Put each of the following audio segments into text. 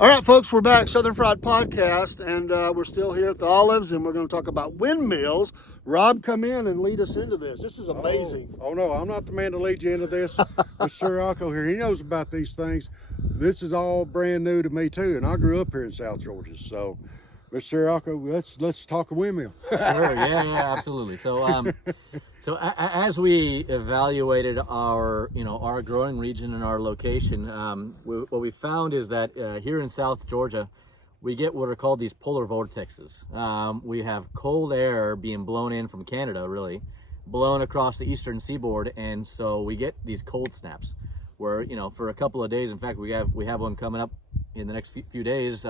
All right, folks, we're back, Southern Fried Podcast, and we're still here at the Olives, and we're going to talk about windmills. Rob, come in and lead us into this. This is amazing. Oh no, I'm not the man to lead you into this. Mr. Rocco here, he knows about these things. This is all brand new to me too, and I grew up here in South Georgia. So, Mr. Rocco, let's talk a windmill. Sure, yeah, absolutely. So, as we evaluated our growing region and our location, what we found is that here in South Georgia, we get what are called these polar vortexes. We have cold air being blown in from Canada, really, blown across the eastern seaboard, and so we get these cold snaps, where for a couple of days. In fact, we have one coming up in the next few days,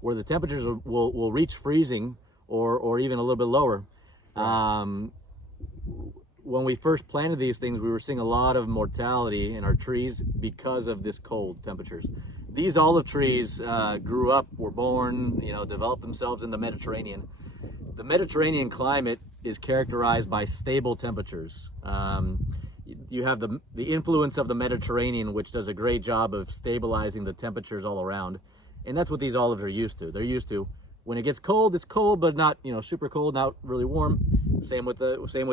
where the temperatures will reach freezing or even a little bit lower. When we first planted these things, we were seeing a lot of mortality in our trees because of this cold temperatures. These olive trees grew up, were born, developed themselves in the Mediterranean. The Mediterranean climate is characterized by stable temperatures. You have the influence of the Mediterranean, which does a great job of stabilizing the temperatures all around. And that's what these olives are used to. They're used to, when it gets cold, it's cold, but not super cold, not really warm. Same with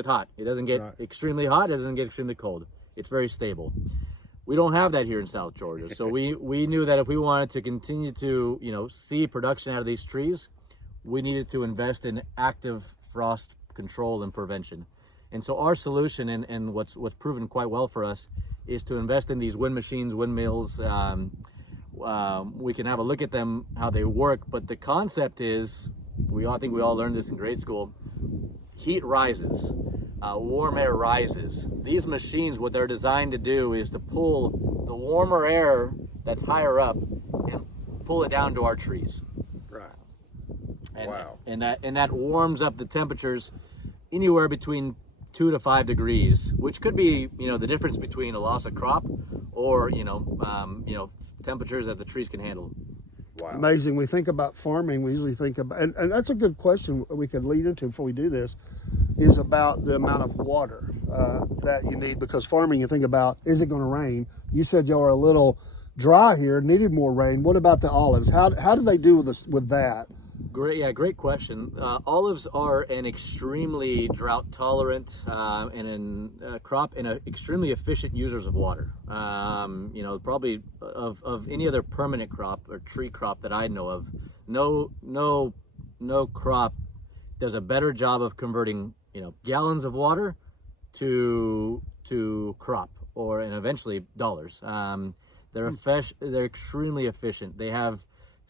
hot. It doesn't get extremely hot. It doesn't get extremely cold. It's very stable. We don't have that here in South Georgia. So we knew that if we wanted to continue to see production out of these trees, we needed to invest in active frost control and prevention. And so our solution, and what's proven quite well for us, is to invest in these wind machines, windmills. We can have a look at them, how they work, but the concept is, I think we all learned this in grade school, heat rises, warm air rises. These machines, what they're designed to do is to pull the warmer air that's higher up and pull it down to our trees. Right. Wow. And that warms up the temperatures anywhere between 2 to 5 degrees, which could be the difference between a loss of crop or temperatures that the trees can handle. Wow. Amazing. We think about farming, we usually think about, and that's a good question we could lead into before we do this, is about the amount of water that you need, because farming, you think about, is it going to rain? You said y'all are a little dry here, needed more rain. What about the olives? How do they do with that? Great question. Olives are an extremely drought tolerant crop and extremely efficient users of water. Probably of any other permanent crop or tree crop that I know of, no crop does a better job of converting gallons of water to crop and eventually dollars. They're extremely efficient. They have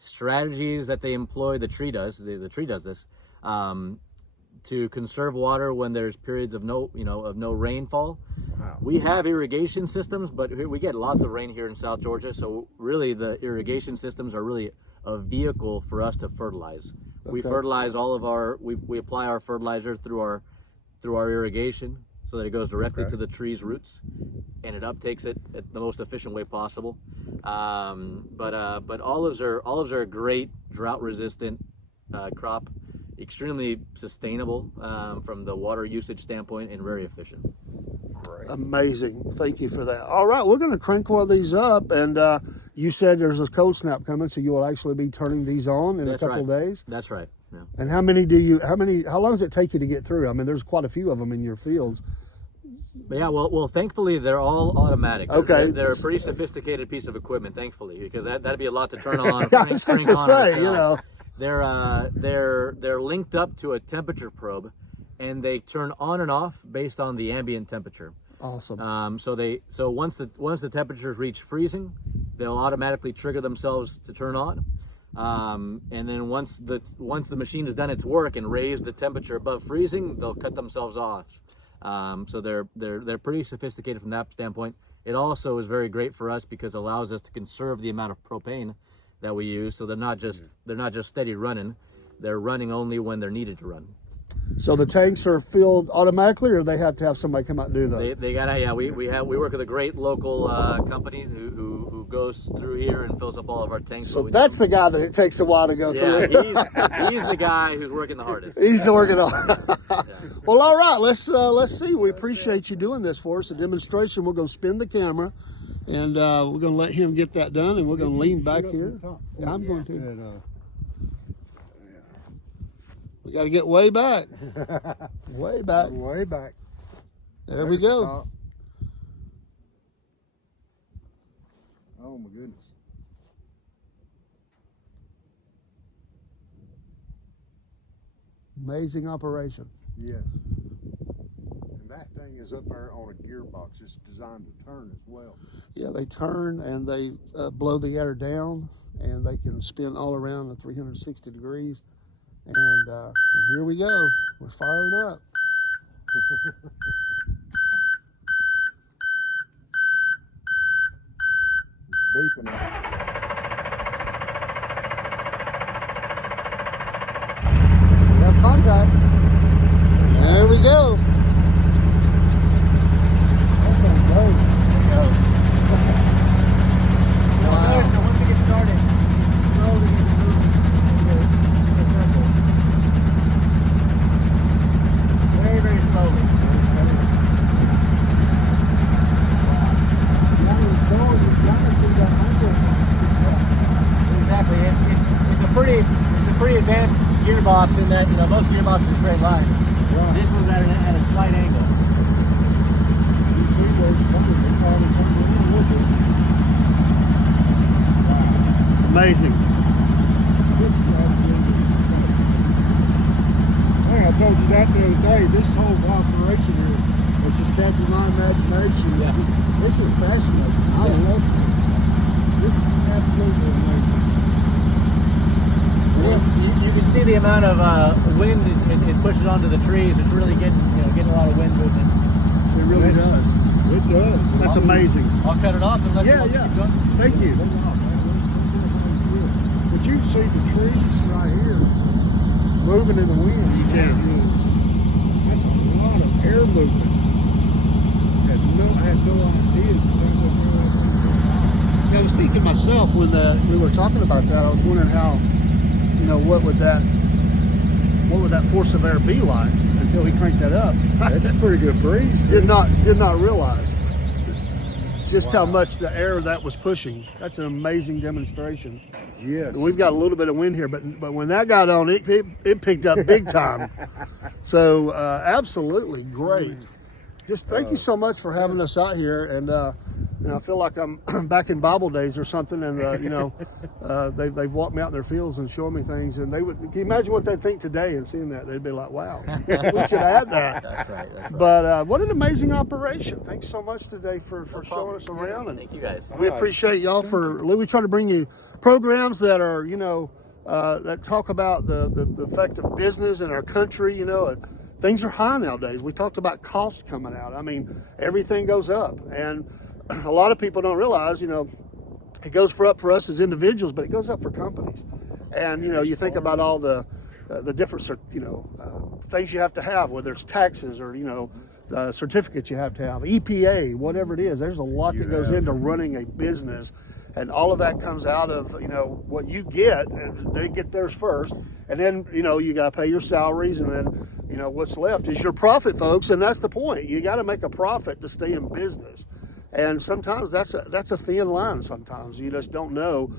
strategies that they employ. The tree does this to conserve water when there's periods of no rainfall. Wow. We have irrigation systems, but we get lots of rain here in South Georgia, so really the irrigation systems are really a vehicle for us to fertilize. Okay. We fertilize we apply our fertilizer through our irrigation, so that it goes directly to the tree's roots, and it uptakes it at the most efficient way possible. But olives are a great drought-resistant crop, extremely sustainable from the water usage standpoint, and very efficient. Great. Amazing. Thank you for that. All right, we're going to crank one of these up, and you said there's a cold snap coming, so you will actually be turning these on in a couple of days. That's right. Yeah. And how long does it take you to get through? I mean, there's quite a few of them in your fields. Yeah, well, thankfully they're all automatic. Okay, they're a pretty sophisticated piece of equipment, thankfully, because that'd be a lot to turn on. Yeah, I was fixed to say, they're linked up to a temperature probe, and they turn on and off based on the ambient temperature. Awesome. So once the temperatures reach freezing, they'll automatically trigger themselves to turn on. And then once the machine has done its work and raised the temperature above freezing, they'll cut themselves off. So they're pretty sophisticated from that standpoint. It also is very great for us because it allows us to conserve the amount of propane that we use. So they're not just steady running; they're running only when they're needed to run. So the tanks are filled automatically, or they have to have somebody come out and do those? They gotta, we work with a great local company who goes through here and fills up all of our tanks. So that's the guy that it takes a while to go through. He's the guy who's working the hardest. He's working hard. Well, all right, let's see. We appreciate you doing this for us, a demonstration. We're going to spin the camera, And we're going to let him get that done, and we're going to lean back here. Yeah, I'm going to. And, We got to get way back. Way back. way back. There we go. Top. Oh my goodness. Amazing operation. Yes. And that thing is up there on a gearbox. It's designed to turn as well. Yeah, they turn and they blow the air down, and they can spin all around the 360 degrees. And here we go. We're firing up. Beeping out. We have contact. There we go. Once we get started, slowly very, very slowly. Exactly. It's a pretty advanced gearbox in that, most gearboxes are straight lines. This one's at a slight angle. Amazing. Hey, I told you that the other day. This whole operation here was just captured my imagination. Yeah. This is fascinating. I love it. This is absolutely amazing. You can see the amount of wind it pushes onto the trees. It's really getting a lot of wind movement. It really does. It does. That's amazing. I'll cut it off and let Yeah, you yeah. keep going. Thank you. But you can see the trees right here moving in the wind. You Yeah. That's a lot of air movement. I had no idea Yeah, I was thinking myself when we were talking about that. I was wondering how, what would that force of air be like until he cranked that up. That's a pretty good breeze. Did not realize just how much the air that was pushing. That's an amazing demonstration. Yes. And we've got a little bit of wind here, but when that got on, it picked up big time. So absolutely great. Just thank you so much for having us out here, and I feel like I'm back in Bible days or something. And they've walked me out in their fields and shown me things, and can you imagine what they'd think today and seeing that? They'd be like, "Wow, we should have had that." That's right. But what an amazing operation! Thanks so much today for showing us around, and Thank you guys. we appreciate y'all we try to bring you programs that are that talk about the effect of business in our country. Things are high nowadays. We talked about cost coming out. I mean, everything goes up, and a lot of people don't realize, it goes up for us as individuals, but it goes up for companies. And you think about all the different things you have to have, whether it's taxes or certificates you have to have, EPA, whatever it is. There's a lot that goes into running a business, and all of that comes out of what you get, and they get theirs first, and then you got to pay your salaries, and then what's left is your profit, folks. And that's the point. You got to make a profit to stay in business. And sometimes that's a thin line. Sometimes you just don't know,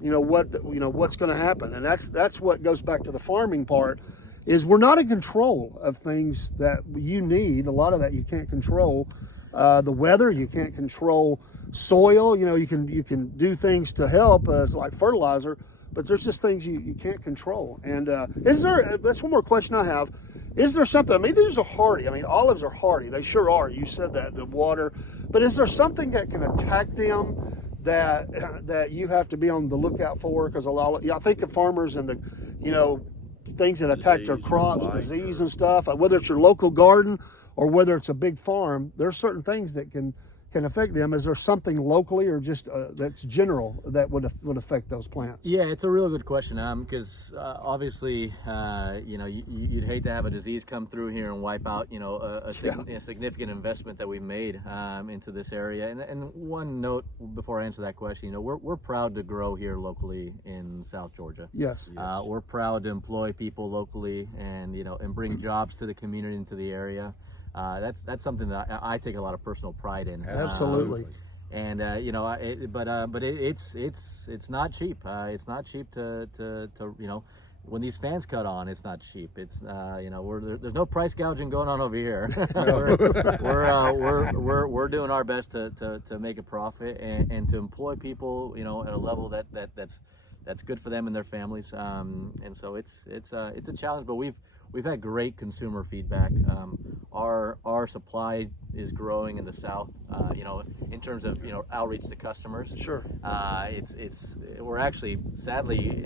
what's going to happen. And that's what goes back to the farming part. Is we're not in control of things that you need. A lot of that you can't control. The weather, you can't control. Soil, you can do things to help, like fertilizer, but there's just things you can't control. And that's one more question I have. Is there something, these are hardy. Olives are hardy. They sure are. You said that, the water. But is there something that can attack them that you have to be on the lookout for? Because I think of farmers and the, things that attack their crops, disease and stuff, whether it's your local garden or whether it's a big farm, there's certain things that can affect them. Is there something locally or just that's general that would affect those plants? Yeah, it's a real good question, because obviously, you'd hate to have a disease come through here and wipe out, a significant investment that we've made into this area. And one note before I answer that question, we're proud to grow here locally in South Georgia. Yes. We're proud to employ people locally and bring jobs to the community and to the area. That's something that I take a lot of personal pride in. Absolutely. And it's not cheap. It's not cheap to when these fans cut on, it's not cheap. It's there's no price gouging going on over here. we're doing our best to make a profit and to employ people at a level that's good for them and their families. And so it's a challenge, but we've had great consumer feedback. Our supply is growing in the South. In terms of outreach to customers. Sure. We're actually sadly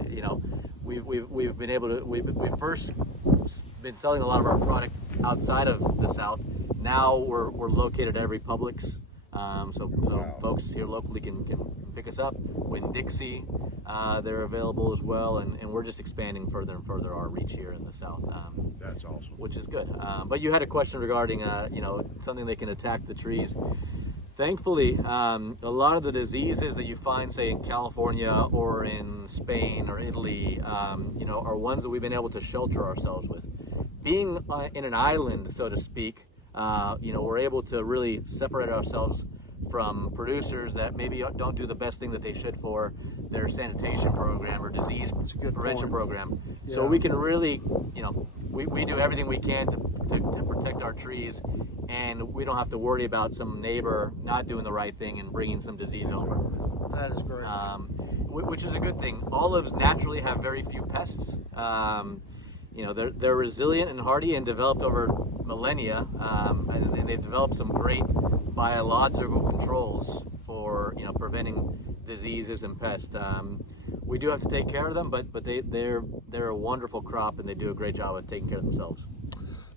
we've been able to we've first been selling a lot of our product outside of the South. Now we're located at every Publix. So folks here locally can pick us up. Winn-Dixie, they're available as well, and we're just expanding further and further our reach here in the South. That's awesome. Which is good. But you had a question regarding something they can attack the trees. Thankfully, a lot of the diseases that you find, say, in California or in Spain or Italy, are ones that we've been able to shelter ourselves with. Being in an island, so to speak, we're able to really separate ourselves from producers that maybe don't do the best thing that they should for their sanitation program or disease prevention program. Yeah. So we can really, we do everything we can to protect our trees, and we don't have to worry about some neighbor not doing the right thing and bringing some disease over. That is great. Which is a good thing. Olives naturally have very few pests. They're resilient and hardy and developed over millennia, and they've developed some great biological controls for preventing diseases and pests. We do have to take care of them, but they're a wonderful crop, and they do a great job of taking care of themselves.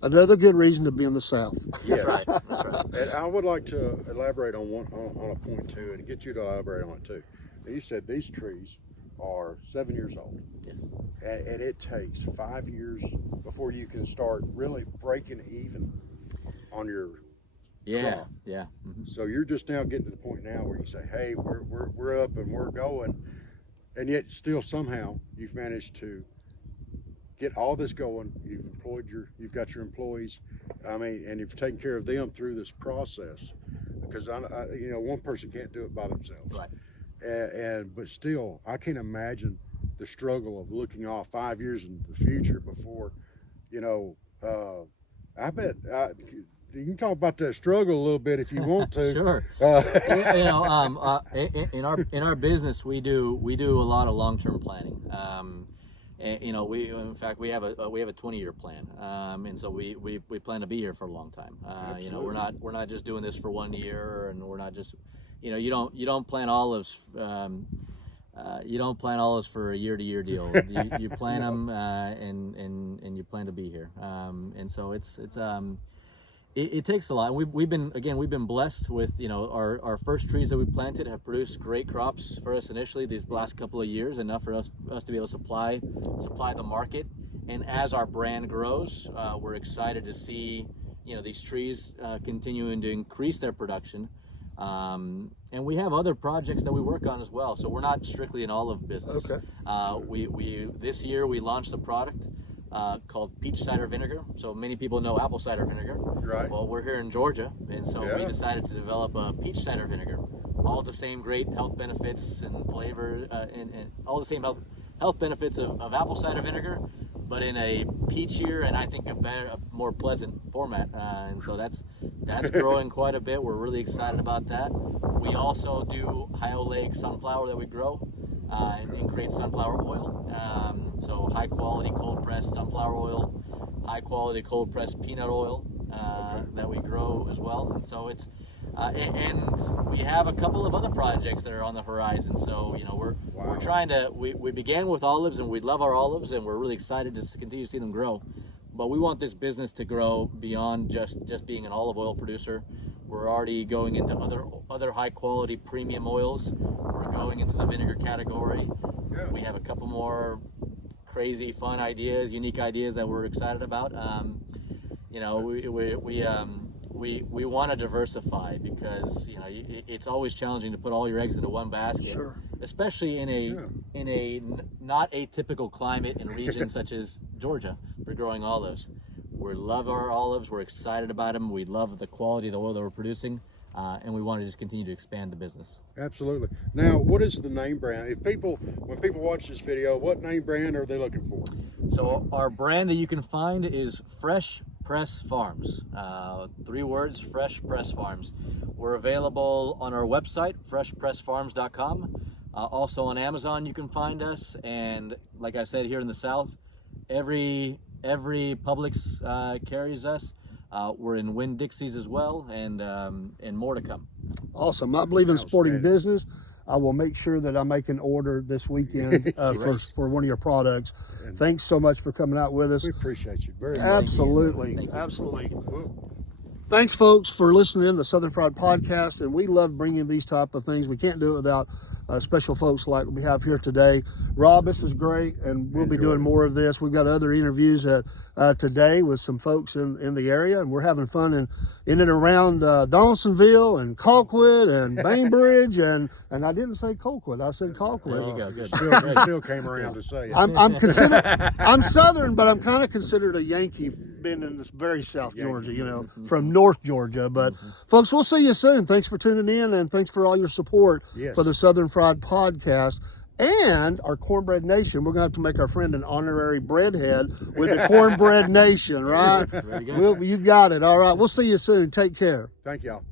Another good reason to be in the South. Yes. That's right. That's right. And I would like to elaborate on a point too, and get you to elaborate on it too. You said these trees are 7 years old. Yes. And it takes 5 years before you can start really breaking even on your crop. Yeah. Mm-hmm. So you're just now getting to the point now where you say, hey, we're up and we're going, and yet still somehow you've managed to get all this going. You've got your employees, and you've taken care of them through this process, because one person can't do it by themselves. Right. But still, I can't imagine the struggle of looking off 5 years into the future before, I bet you can talk about that struggle a little bit if you want to. Sure. In our business, we do a lot of long-term planning. We have a 20-year plan, and so we plan to be here for a long time. We're not just doing this for 1 year, and we're not just, you don't plant olives. You don't plant olives for a year-to-year deal. You plant them, and you plan to be here. And so it takes a lot. We've been blessed with our first trees that we planted have produced great crops for us initially these last couple of years, enough for us to be able to supply the market. And as our brand grows, we're excited to see these trees continuing to increase their production. And we have other projects that we work on as well. So we're not strictly an olive business. Okay. We this year we launched a product called peach cider vinegar. So many people know apple cider vinegar. Right. Well, we're here in Georgia, and so we decided to develop a peach cider vinegar. All the same great health benefits and flavor, and all the same health benefits of apple cider vinegar, but in a peachier and I think a more pleasant format. And so that's growing quite a bit. We're really excited about that. We also do high oleic sunflower that we grow and create sunflower oil. So high quality cold pressed sunflower oil, high quality cold pressed peanut oil that we grow as well. And so it's and we have a couple of other projects that are on the horizon. So we're trying to. We began with olives, and we love our olives, and we're really excited to continue to see them grow. But we want this business to grow beyond just being an olive oil producer. We're already going into other high quality premium oils. We're going into the vinegar category. Yeah. We have a couple more crazy, fun ideas, unique ideas that we're excited about. We want to diversify because it's always challenging to put all your eggs into one basket. Sure. Especially in a not atypical climate and region such as Georgia for growing olives. We love our olives. We're excited about them. We love the quality of the oil that we're producing. and we want to just continue to expand the business. Absolutely. Now, what is the name brand? When people watch this video, what name brand are they looking for? So our brand that you can find is Fresh Press Farms. 3 words, Fresh Press Farms. We're available on our website, freshpressfarms.com. Also on Amazon you can find us, and like I said, here in the South, every Publix carries us. We're in Winn-Dixie's as well, and more to come. Awesome. I believe in supporting Outstanding. business. I will make sure that I make an order this weekend for one of your products. Thanks so much for coming out with us. We appreciate you very much. Absolutely. Thank you. Absolutely. Thanks, folks, for listening to the Southern Fried Podcast, and we love bringing these type of things. We can't do it without special folks like we have here today. Rob, this is great, and we'll be doing more of this. We've got other interviews today with some folks in the area, and we're having fun in and around Donaldsonville and Colquitt and Bainbridge, and I didn't say Colquitt, I said Colquitt. There you go. Good. Still came around to say it. I'm Southern, but I'm kind of considered a Yankee, being in this very South Georgia, from North Georgia. But folks, we'll see you soon. Thanks for tuning in, and thanks for all your support for the Southern Fried Podcast and our Cornbread Nation. We're going to have to make our friend an honorary breadhead with the Cornbread Nation, right? Very good. You got it. All right. We'll see you soon. Take care. Thank y'all.